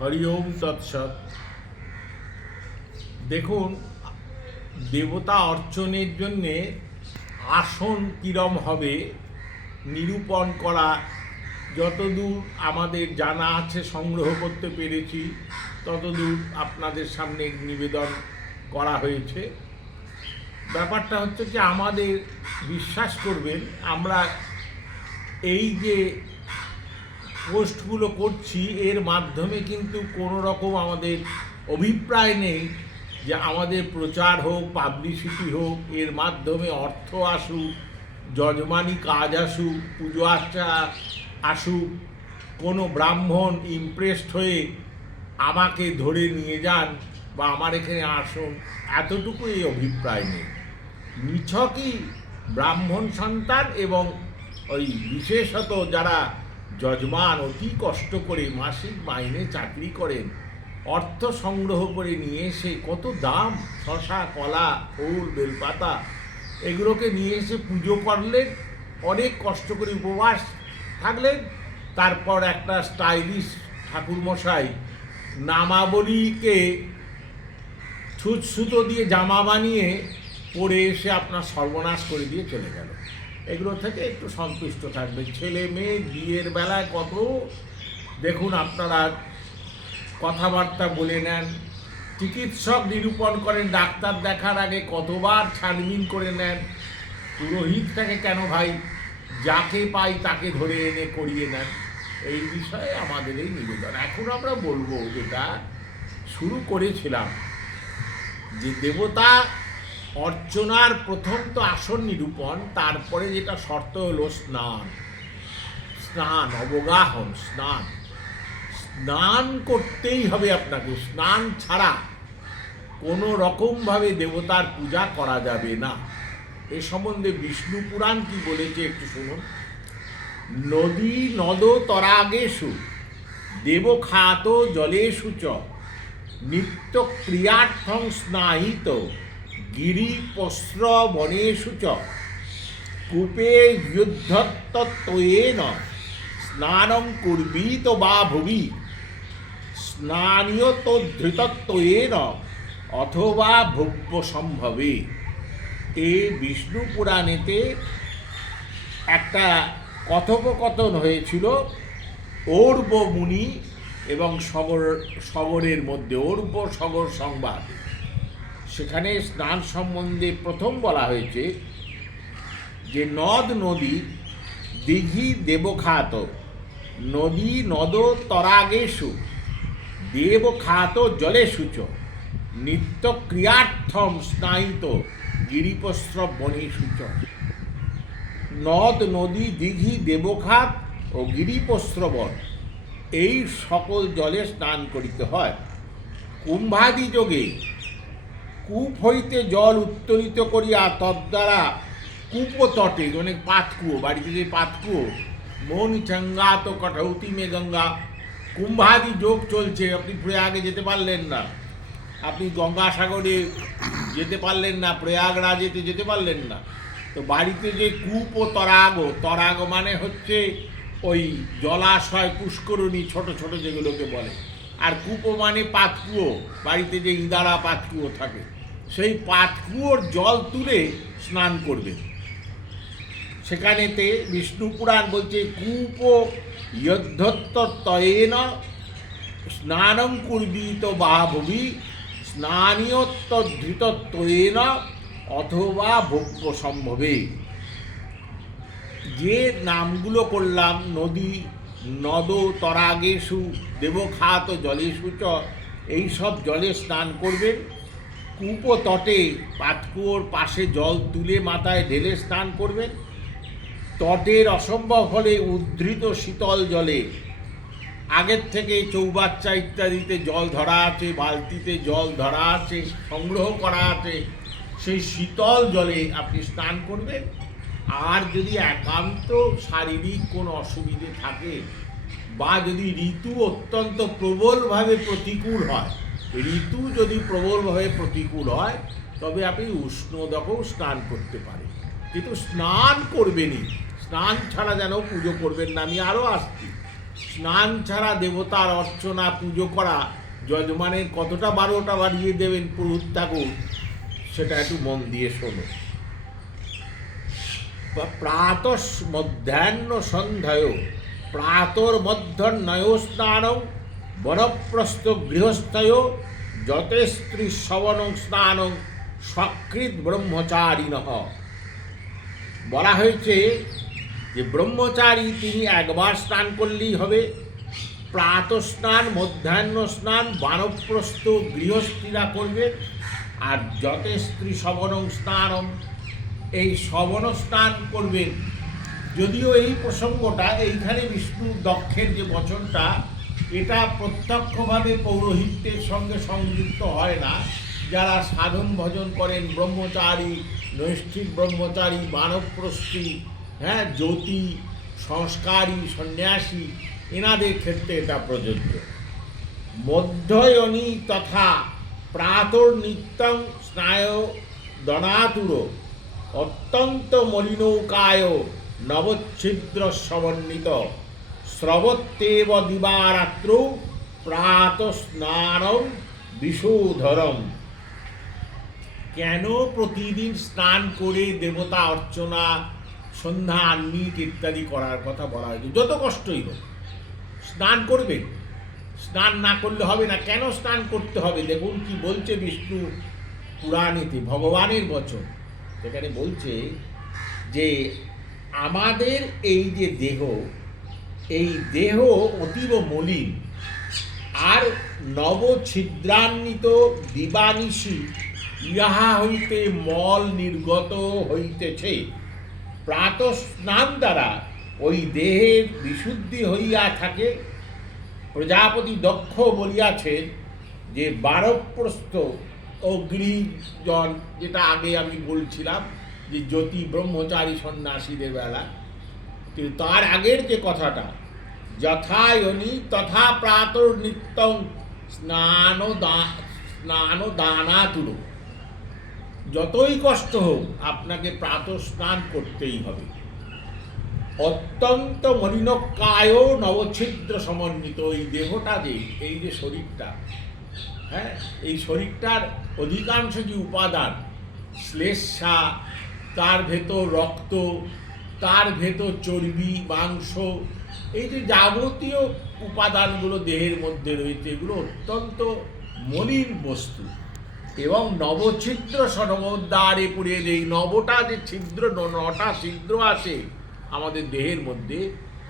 হরি ওম তৎসৎ। দেখুন, দেবতা অর্চনের জন্যে আসন কিরম হবে নিরূপণ করা যতদূর আমাদের জানা আছে, সংগ্রহ করতে পেরেছি ততদূর আপনাদের সামনে নিবেদন করা হয়েছে। ব্যাপারটা হচ্ছে যে আমাদের বিশ্বাস করবেন, আমরা এই যে পোস্টগুলো করছি এর মাধ্যমে কিন্তু কোনো রকম আমাদের অভিপ্রায় নেই যে আমাদের প্রচার হোক, পাবলিসিটি হোক, এর মাধ্যমে অর্থ আসুক, যজমানি কাজ আসুক, পুজো আর্চা আসুক, কোনো ব্রাহ্মণ ইমপ্রেসড হয়ে আমাকে ধরে নিয়ে যান বা আমার এখানে আসুন, এতটুকু এই অভিপ্রায় নেই। নিছকই ব্রাহ্মণ সন্তান এবং ওই বিশেষত যারা যজমান অতি কষ্ট করে মাসিক মাইনে চাকরি করেন, অর্থ সংগ্রহ করে নিয়ে এসে, কত দাম শশা, কলা, ফুল, বেলপাতা, এগুলোকে নিয়ে এসে পুজো করলেন, অনেক কষ্ট করে উপবাস থাকলেন, তারপর একটা স্টাইলিশ ঠাকুরমশাই নামাবলীকে ছুঁচসুতো দিয়ে জামা বানিয়ে পরে এসে আপনার সর্বনাশ করে দিয়ে চলে গেল। এগুলো থেকে একটু সন্তুষ্ট থাকবে। ছেলে মেয়ে বিয়ের বেলায় কত দেখুন আপনারা কথাবার্তা বলে নেন, চিকিৎসক নিরূপণ করেন, ডাক্তার দেখার আগে কতবার ছানবিন করে নেন, পুরোহিতটাকে কেন ভাই যাকে পাই তাকে ধরে এনে করিয়ে নেন। এই বিষয়ে আমাদের এই নিবেদন। এখন আমরা বলবো, যেটা শুরু করেছিলাম, যে দেবতা অর্চনার প্রথম তো আসন নিরূপণ, তারপরে যেটা শর্ত হলো স্নান, অবগাহন, স্নান করতেই হবে আপনাকে। স্নান ছাড়া কোনো রকমভাবে দেবতার পূজা করা যাবে না। এ সম্বন্ধে বিষ্ণু পুরাণ কি বলেছে একটু শুনুন। নদী নদ তরাগেষু দেবখাত জলেষু চ নিত্য ক্রিয়ার্থং স্নাহিত গিরি প্রস্র বনেষু চ কূপে যুদ্ধত্তয়েন স্নানং কুর্বীত বা ভুবি স্নানীয়তোদ্ধৃতত্বয়েন অথবা ভুব্য সম্ভবে। এই বিষ্ণু পুরাণেতে একটা কথোপকথন হয়েছিল ঔর্ব মুনি এবং সগরের মধ্যে, ঔর্ব সগর সংবাদ। সেখানে স্নান সম্বন্ধে প্রথম বলা হয়েছে যে নদ নদী দিঘি দেবখাত, নদী নদ তরাগেষু দেবখাত জলেষু চ নিত্য ক্রিয়ার্থম স্নায়িত গিরিপ্রস্র বনেষু চ। নদ নদী দিঘি দেবখাত ও গিরিপ্রস্রবন, এই সকল জলে স্নান করিতে হয়। কুম্ভাদি যোগে কূপ হইতে জল উত্তোলিত করিয়া তদ্বারা কূপতটে, মানে পাতকুয়ো, বাড়িতে যে পাতকুয়ো, মন চঙ্গাত কঠৌতি মে গঙ্গা, কুম্ভাদি যোগ চলছে। আপনি প্রয়াগে যেতে পারলেন না, আপনি গঙ্গাসাগরে যেতে পারলেন না, প্রয়াগরাজেতে যেতে পারলেন না, তো বাড়িতে যে কূপ ও তরাগ মানে হচ্ছে ওই জলাশয়, পুষ্করণী, ছোট ছোট যেগুলোকে বলে, আর কূপ মানে পাতকুয়ো, বাড়িতে যে ইঁদারা পাতকুয়ো থাকে, সেই পাতকুয়োর জল তুলে স্নান করবে। সেখানেতে বিষ্ণু পুরাণ বলছে কূপ যদ্ধত্তয়েন স্নানং কুর্বীত বা ভুবি স্নানীয়তোদ্ধৃতত্বয়েন অথবা ভোগ্য সম্ভবে। যে নামগুলো করলাম, নদী নদ তরাগেষু দেবখাত জলেষু চ, এইসব জলে স্নান করবেন। কূপ তটে, পাতকুয়োর পাশে জল তুলে মাথায় ঢেলে স্নান করবেন। তটের অসম্ভব হলে উদ্ধৃত শীতল জলে, আগের থেকে চৌবাচ্চা ইত্যাদিতে জল ধরা আছে, বালতিতে জল ধরা আছে, সংগ্রহ করা আছে, সেই শীতল জলে আপনি স্নান করবেন। আর যদি একান্ত শারীরিক কোনো অসুবিধে থাকে, বা যদি ঋতু অত্যন্ত প্রবলভাবে প্রতিকূল হয়, ঋতু যদি প্রবলভাবে প্রতিকূল হয়, তবে আপনি উষ্ণদকেও স্নান করতে পারেন, কিন্তু স্নান করবেনই। স্নান ছাড়া যেন পুজো করবেন না। আমি আরও আসছি, স্নান ছাড়া দেবতার অর্চনা পুজো করা যজমানের কতটা 12টা বাড়িয়ে দেবেন পুরোহিত ঠাকুর, সেটা একটু মন দিয়ে শোনো। প্রাতঃ মধ্যাহ্ন সন্ধ্যায় প্রাতর্মধ্যাহ্নয় স্নানং বনপ্রস্থ গৃহস্থয় যতে স্ত্রী শবনং স্নানং সকৃত ব্রহ্মচারিণঃ। বলা হয়েছে যে ব্রহ্মচারী তিনি একবার স্নান করলেই হবে। প্রাতঃ স্নান, মধ্যাহ্ন স্নান বানপ্রস্থ গৃহস্থীরা করবেন। আর যতে স্ত্রী শবনং স্নানম, এই শবন স্নান করবেন। যদিও এই প্রসঙ্গটা এইখানে বিষ্ণু দক্ষের যে বচনটা, এটা প্রত্যক্ষভাবে পৌরোহিত্যের সঙ্গে সংযুক্ত হয় না। যারা সাধন ভজন করেন, ব্রহ্মচারী, নৈষ্ঠিক ব্রহ্মচারী, বানপ্রস্থী, জ্যোতি, সংস্কারী, সন্ন্যাসী, এনাদের ক্ষেত্রে এটা প্রযোজ্য। মধ্যয়নী তথা প্রাতর্নিত্যং স্নায় দনাতুর অত্যন্ত মলিনৌকায় নবচ্ছিদ্র সমন্বিত স্রবত্যেব দিবারাত্র প্রাতঃস্নানম বিশুধরম। কেন প্রতিদিন স্নান করে দেবতা অর্চনা, সন্ধ্যা আহ্নিক ইত্যাদি করার কথা বলা হয়েছে? যত কষ্টই হোক স্নান করবেন, স্নান না করলে হবে না। কেন স্নান করতে হবে? দেখুন কি বলছে বিষ্ণু পুরাণেতে, ভগবানের বচন। সেখানে বলছে যে আমাদের এই যে দেহ, এই দেহ অতীব মলিন, আর নবছিদ্রান্বিত দিবানিশি ইহা হইতে মল নির্গত হইতেছে। প্রাতঃ স্নান দ্বারা ওই দেহের বিশুদ্ধি হইয়া থাকে। প্রজাপতি দক্ষ বলিয়াছেন যে বানপ্রস্থ ও গৃহজন, যেটা আগে আমি বলছিলাম যে জ্যোতি ব্রহ্মচারী সন্ন্যাসীদের বেলা, কিন্তু তার আগের যে কথাটা, যথায়নি তথা প্রাতর্নিত্যং স্নান দানাতুর, যতই কষ্ট হোক আপনাকে প্রাতঃ স্নান করতেই হবে। অত্যন্ত মলিনকায় নবচ্ছিদ্র সমন্বিত, এই দেহটা যে, এই যে শরীরটা, এই শরীরটার অধিকাংশ যে উপাদান, শ্লেষ্মা, তার ভেতর রক্ত, তার ভেতর চর্বি, মাংস, এই যে যাবতীয় উপাদানগুলো দেহের মধ্যে রয়েছে, এগুলো অত্যন্ত মলিন বস্তু। এবং নবছিদ্র সনমোদ্দারে পুড়ে, এই নবটা যে ছিদ্র, 9টা ছিদ্র আছে আমাদের দেহের মধ্যে,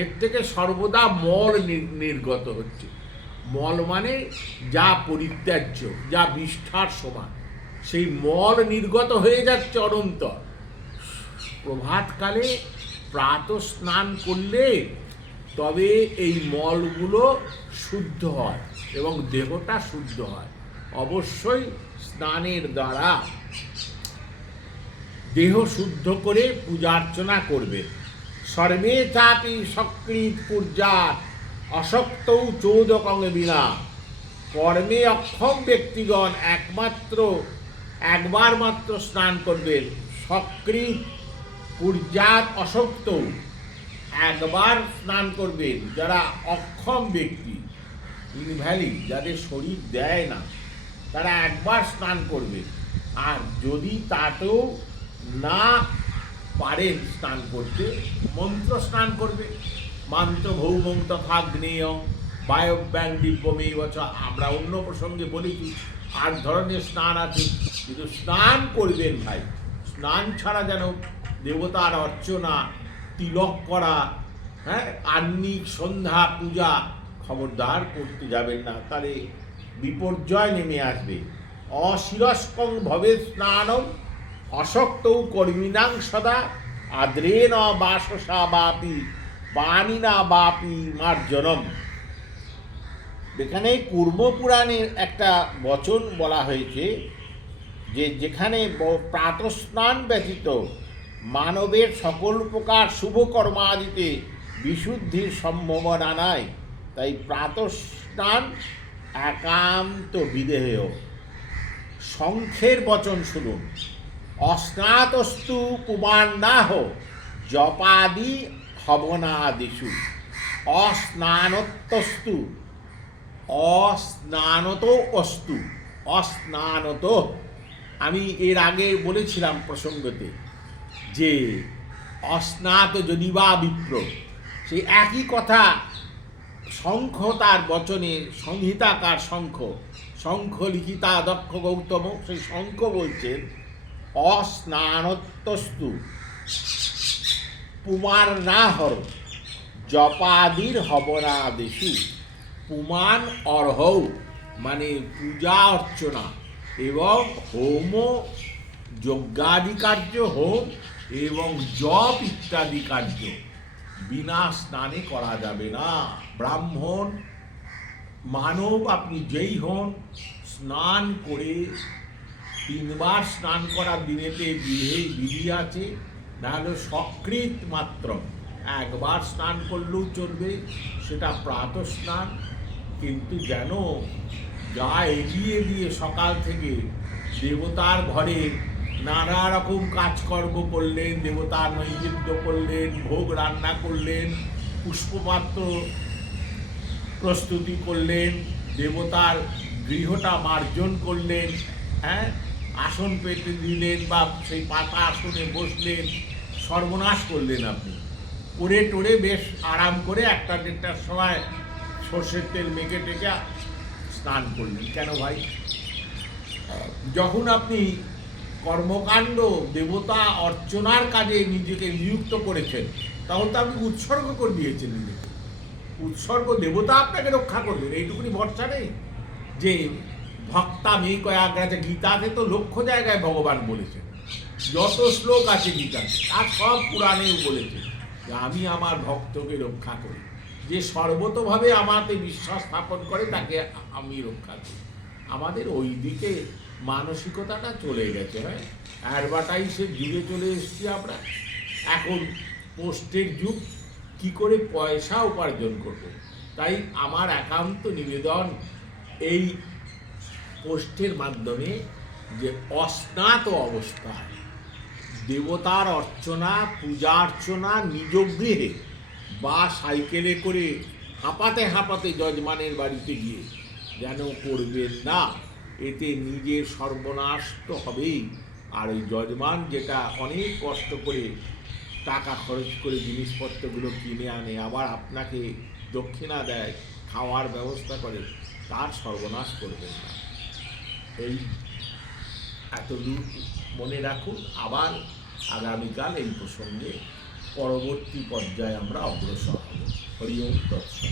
এর থেকে সর্বদা মল নির্গত হচ্ছে। মল মানে যা পরিত্যাজ্য, যা বিষ্ঠার সমান, সেই মল নির্গত হয়ে যাচ্ছে অনন্তর। প্রভাতকালে প্রাতঃ স্নান করলে তবে এই মলগুলো শুদ্ধ হয় এবং দেহটা শুদ্ধ হয়। অবশ্যই স্নানের দ্বারা দেহ শুদ্ধ করে পূজার্চনা করবে। সর্বে চাপি সক্রিত পূর্যাত অশক্তৌ চৌদকং বিনা। কর্মে অক্ষম ব্যক্তিগণ একবার মাত্র স্নান করবেন। সক্রিত পূর্যাত অশক্তৌ, একবার স্নান করবেন। যারা অক্ষম ব্যক্তি, ইনভ্যালিড, যাদের শরীর দেয় না, তারা একবার স্নান করবে। আর যদি তাতেও না পারেন স্নান করতে, মন্ত্র স্নান করবে। মন্ত্র ভৌমং তথাগ্নেয়ং বায়ব্যাং দিব্যমেব চ। আমরা অন্য প্রসঙ্গে বলেছি 8 ধরনের স্নান আছে, কিন্তু স্নান করবেন ভাই। স্নান ছাড়া যেন দেবতার অর্চনা, তিলক করা, আহ্নিক, সন্ধ্যা, পূজা খবরদার করতে যাবেন না, তাহলে বিপর্যয় নেমে আসবে। অশিরস্কং ভবে স্নানম অশক্তৌ কর্মিণাং সদা আদ্রেণ বাসসা বাপি পানিনা বাপি মার্জনম। এখানে কুর্মপুরাণের একটা বচন বলা হয়েছে যে যেখানে প্রাতঃস্নান ব্যতীত মানবের সকল প্রকার শুভ কর্মাদিতে বিশুদ্ধির সম্ভাবনা নাই, তাই প্রাতঃস্নান একান্ত বিদেহেয়। শঙ্খের বচন শুনুন। অস্নাতস্তু পুমান্নাহ জপাদি হবনাদিষু। অস্নানতস্তু, অস্নানত অস্তু, অস্নানত। আমি এর আগে বলেছিলাম প্রসঙ্গতে যে অস্নাত যদি বা বিপ্র, সেই একই কথা শঙ্খ তার বচনে, সংহিতাকার শঙ্খ, শঙ্খ লিখিতা দক্ষ গৌতম, সেই শঙ্খ বলছেন অস্নানতস্তু পুমার না হর জপাদির হবনাদেশু। পুমান অর্হৌ মানে পূজা অর্চনা এবং হোম, যজ্ঞাদি কার্য, হোম এবং জপ ইত্যাদি কার্য বিনা স্নানে করা যাবে না। ব্রাহ্মণ মানব আপনি যেই হন, স্নান করে 3 বার স্নান করার দিনেতে বিধি আছে, নাহলে সকৃত মাত্র 1 বার স্নান করলেও চলবে, সেটা প্রাতঃ স্নান। কিন্তু যেন গা এগিয়ে দিয়ে সকাল থেকে দেবতার ঘরে নানা রকম কাজকর্ম করলেন, দেবতার নৈবেদ্য করলেন, ভোগ রান্না করলেন, পুষ্পপাত্র প্রস্তুতি করলেন, দেবতার গৃহটা মার্জন করলেন, হ্যাঁ, আসন পেতে দিলেন বা সেই পাতা আসনে বসলেন, সর্বনাশ করলেন আপনি। করে টোরে বেশ আরাম করে 1টা-1:30টার সময় সর্ষের তেল মেখে টেকে স্নান করলেন। কেন ভাই? যখন আপনি কর্মকাণ্ড দেবতা অর্চনার কাজে নিজেকে নিযুক্ত করেছেন, তখন তো আপনি উৎসর্গ করে দিয়েছেন নিজেকে। উৎসর্গ, দেবতা আপনাকে রক্ষা করবেন, এইটুকুনি ভরসা নেই যে ভক্তা মেয়ে কয়াগ্রাজে। গীতাতে তো লক্ষ জায়গায় ভগবান বলেছেন, যত শ্লোক আছে গীতাতে আর সব পুরাণেও বলেছে যে আমি আমার ভক্তকে রক্ষা করি, যে সর্বতভাবে আমাতে বিশ্বাস স্থাপন করে তাকে আমি রক্ষা করি। আমাদের ওই দিকে মানসিকতাটা চলে গেছে। হ্যাঁ, অ্যাডভার্টাইজের যুগে চলে এসেছি আমরা। এখন পোস্টের যুগ, কি করে পয়সা উপার্জন করব। তাই আমার একান্ত নিবেদন এই পোস্টের মাধ্যমে যে অস্নাত অবস্থায় দেবতার অর্চনা, পূজা অর্চনা নিজ গৃহে বা সাইকেলে করে হাঁপাতে হাঁপাতে যজমানের বাড়িতে গিয়ে যেন করবেন না। এতে নিজের সর্বনাশ তো হবেই, আর ওই যজমান যেটা অনেক কষ্ট করে টাকা খরচ করে জিনিসপত্রগুলো কিনে আনে, আবার আপনাকে দক্ষিণা দেয়, খাওয়ার ব্যবস্থা করে, তার সর্বনাশ করবেন না। এই এতদূর মনে রাখুন। আবার আগামীকাল এই প্রসঙ্গে পরবর্তী পর্যায়ে আমরা অগ্রসর হব। হরি ওম তৎসৎ।